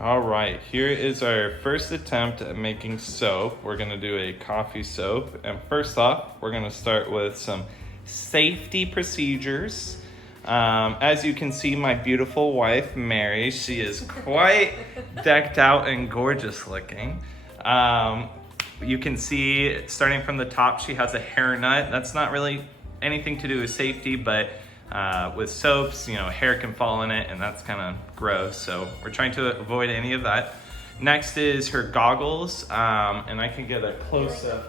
All right, here is our first attempt at making soap. We're gonna do a coffee soap. And first off, we're gonna start with some safety procedures. As you can see, my beautiful wife, Mary, she is quite decked out and gorgeous looking. You can see, starting from the top, she has a hairnet. That's not really anything to do with safety, but with soaps, hair can fall in it, and that's kind of gross. So we're trying to avoid any of that. Next is her goggles, and I can get a close-up.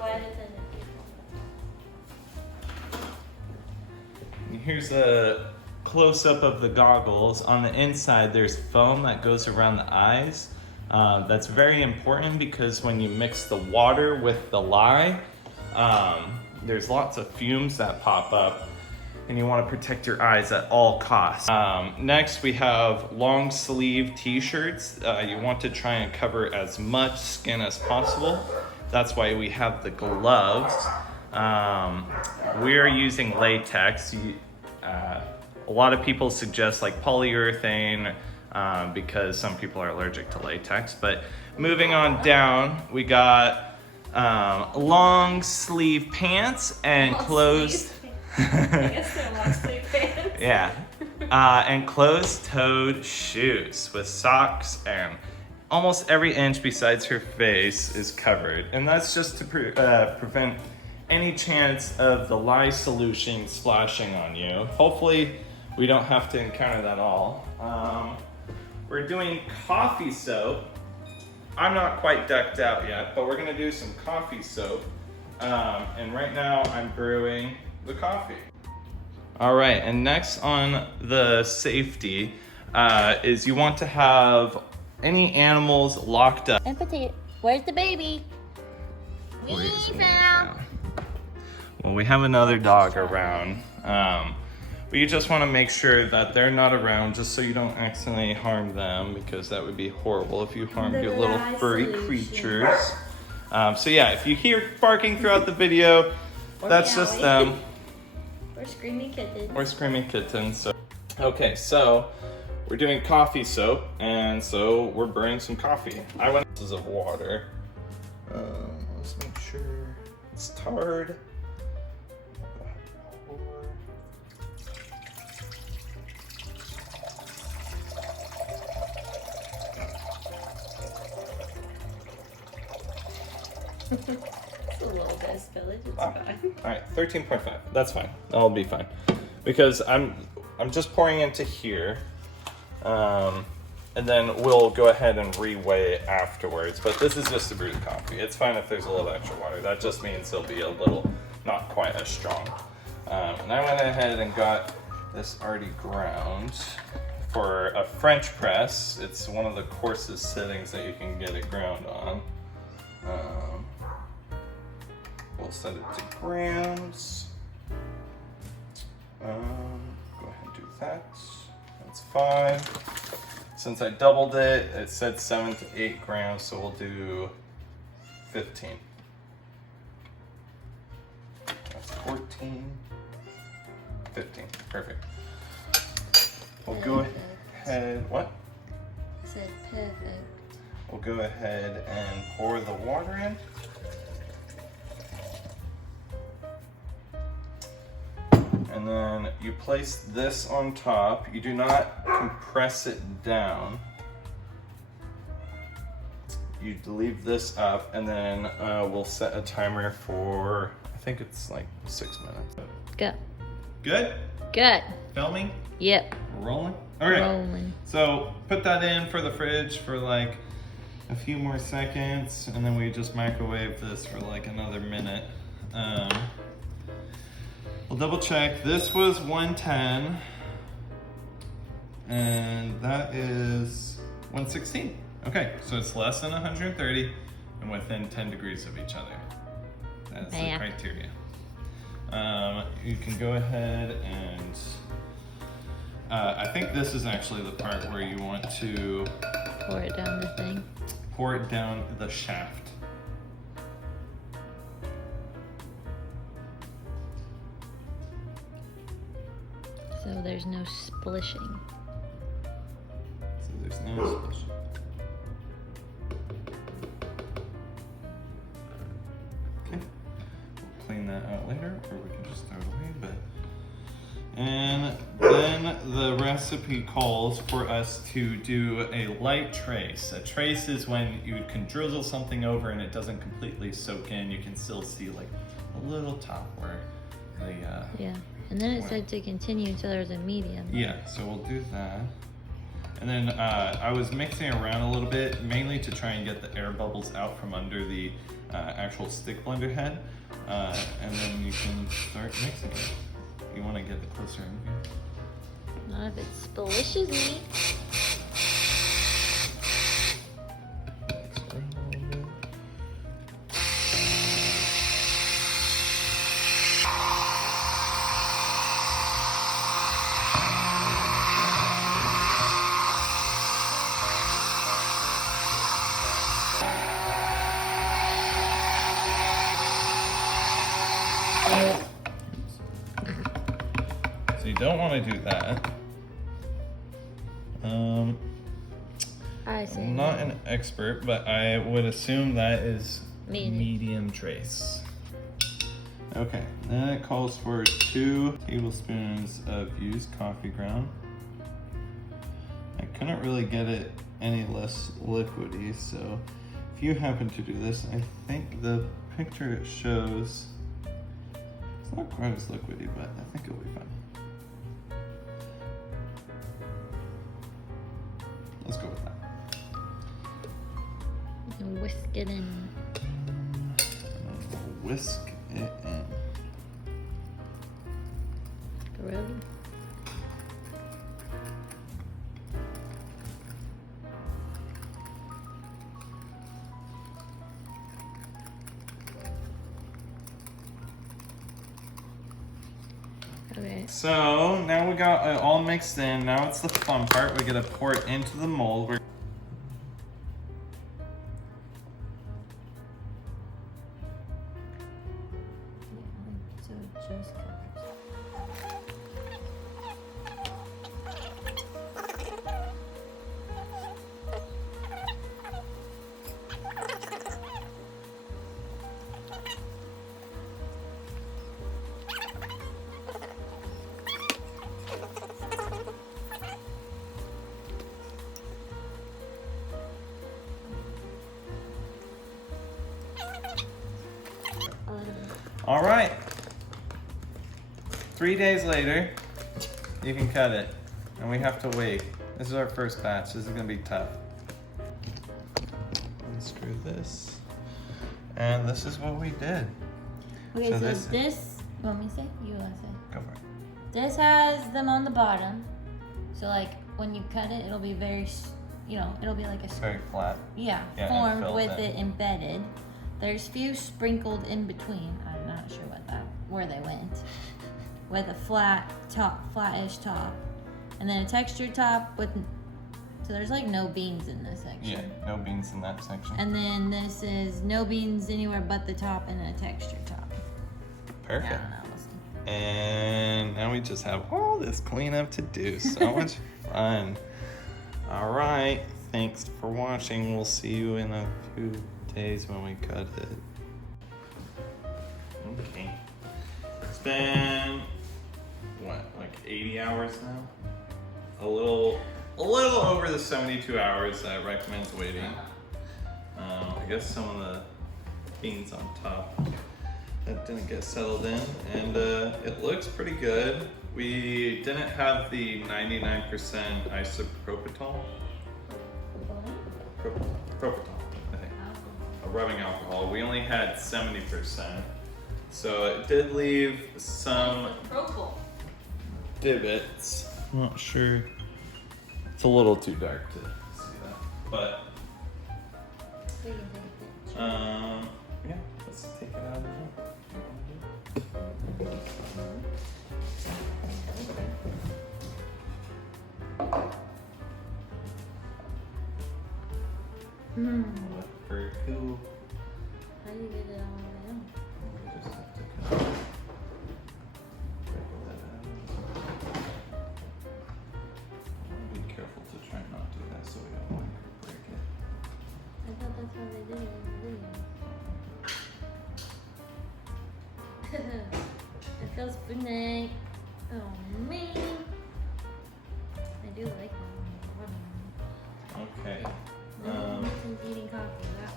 Here's a close-up of the goggles. On the inside, there's foam that goes around the eyes. That's very important because when you mix the water with the lye, there's lots of fumes that pop up, and you want to protect your eyes at all costs. Next, we have long sleeve t-shirts. You want to try and cover as much skin as possible. That's why we have the gloves. We are using latex. A lot of people suggest like polyurethane because some people are allergic to latex. But moving on down, we got long sleeve pants and closed. I guess they're long sleeve pants. Yeah. And closed-toed shoes with socks, and almost every inch besides her face is covered. And that's just to prevent any chance of the lye solution splashing on you. Hopefully, we don't have to encounter that all. We're doing coffee soap. I'm not quite decked out yet, but we're gonna do some coffee soap. And right now I'm brewing the coffee. All right, and next on the safety is you want to have any animals locked up. Empathy. Where's the baby? Well, we have another dog around. But you just want to make sure that they're not around just so you don't accidentally harm them, because that would be horrible if you harmed your little furry creatures. So yeah, if you hear barking throughout the video, that's just them. Or screaming kittens. Or screaming kittens. So. Okay, so we're doing coffee soap, and so we're burning some coffee. I went ounces of water. Let's make sure it's tarred. It's a little bit of spillage, it's fine. All right, 13.5. That's fine. That'll be fine, because I'm just pouring into here, and then we'll go ahead and reweigh it afterwards. But this is just a brewed coffee. It's fine if there's a little extra water. That just means it'll be a little not quite as strong. And I went ahead and got this already ground for a French press. It's one of the coarsest settings that you can get it ground on. We'll set it to grams. Go ahead and do that. That's fine. Since I doubled it, it said 7 to 8 grams, so we'll do 15. That's 14. 15. Perfect. We'll go ahead. What? I said perfect. We'll go ahead and pour the water in. And then you place this on top. You do not compress it down. You leave this up, and then we'll set a timer for, I think it's like 6 minutes. Go. Good? Good. Filming? Yep. Rolling? All right. Rolling. So put that in for the fridge for like a few more seconds, and then we just microwave this for like another minute. We'll double check. This was 110, and that is 116. Okay, so it's less than 130 and within 10 degrees of each other. That's the criteria. You can go ahead and I think this is actually the part where you want to Pour it down the thing. Pour it down the shaft. So there's no splishing. So there's no splishing. that out later, or we can just throw it away, but. And then the recipe calls for us to do a light trace. A trace is when you can drizzle something over and it doesn't completely soak in. You can still see like a little top where the yeah. And then it said to continue until there's a medium. Yeah, so we'll do that. And then I was mixing around a little bit, mainly to try and get the air bubbles out from under the actual stick blender head. And then you can start mixing it. You want to get it closer in here? Not if it's delicious meat. So you don't want to do that. I see. I'm not an expert, but I would assume that is medium trace. Okay, then it calls for 2 tablespoons of used coffee ground. I couldn't really get it any less liquidy, so if you happen to do this, I think the picture it shows, it's not quite as liquidy, but I think it'll be fine. Let's go with that. And whisk it in. Whisk it in. Really? Okay. So now we got it all mixed in. Now it's the fun part. We're gonna pour it into the mold. So it just covers. All right. 3 days later, you can cut it, and we have to wait. This is our first batch. This is gonna be tough. Unscrew this, and this is what we did. Okay, so this you want me to say? You want to say? Go for it. This has them on the bottom. So like when you cut it, it'll be very, it'll be like a, Very flat. yeah, and formed filled with in. it embedded. There's few sprinkled in between. I'm not sure where they went. With a flat top, flat-ish top. And then a textured top with, so there's like no beans in this section. Yeah, no beans in that section. And then this is no beans anywhere but the top and a textured top. Perfect. I don't know. And now we just have all this cleanup to do. So much fun. All right. Thanks for watching. We'll see you in a few days when we cut it. Okay. It's been, what, like 80 hours now? A little over the 72 hours that recommends waiting. I guess some of the beans on top that didn't get settled in, and it looks pretty good. We didn't have the 99% isopropyl. Propyl, I think. A rubbing alcohol. We only had 70%. So it did leave some divots. I'm not sure. It's a little too dark to see that. But yeah, let's take it out of here. Look pretty cool. How do you get it all the way out? We just have to kind of break that out. Be careful to try not to do that so we don't like break it. I thought that's how they did it in the video. Good night. Oh man. I do like them. Okay. Since eating coffee, that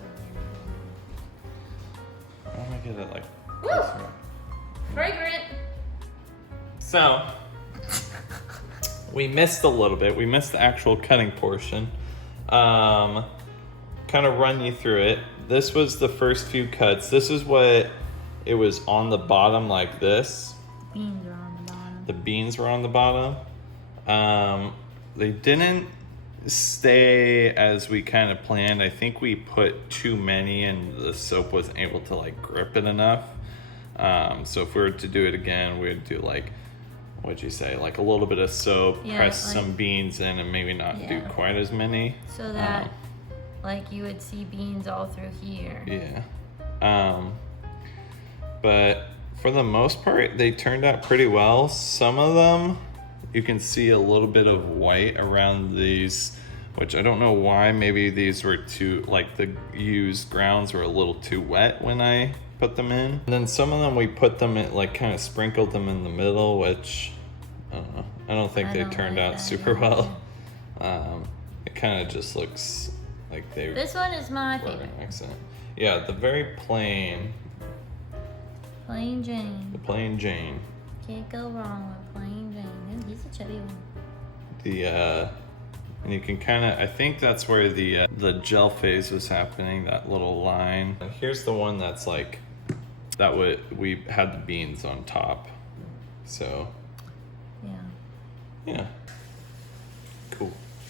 would Let me get it like. Woo! Fragrant. So, we missed a little bit. We missed the actual cutting portion. Kind of run you through it. This was the first few cuts. This is what it was on the bottom like this. Beans are on the bottom. The beans were on the bottom. They didn't stay as we kind of planned. I think we put too many and the soap wasn't able to like grip it enough. So if we were to do it again, we'd do like, what'd you say? Like a little bit of soap, press like, some beans in and maybe not do quite as many. So that like you would see beans all through here. Yeah. But for the most part, they turned out pretty well. Some of them, you can see a little bit of white around these, which I don't know why. Maybe these were too, like the used grounds were a little too wet when I put them in. And then some of them we put them in, like kind of sprinkled them in the middle, which I don't know. I don't think they turned out super well. It kind of just looks like they. This one is my were favorite. an accident. Yeah, the very plain. Plain Jane. The plain Jane. Can't go wrong with plain Jane. Ooh, he's a chubby one. And you can kind of, I think that's where the gel phase was happening, that little line. And here's the one that's like, we had the beans on top. So, Yeah. yeah. Cool.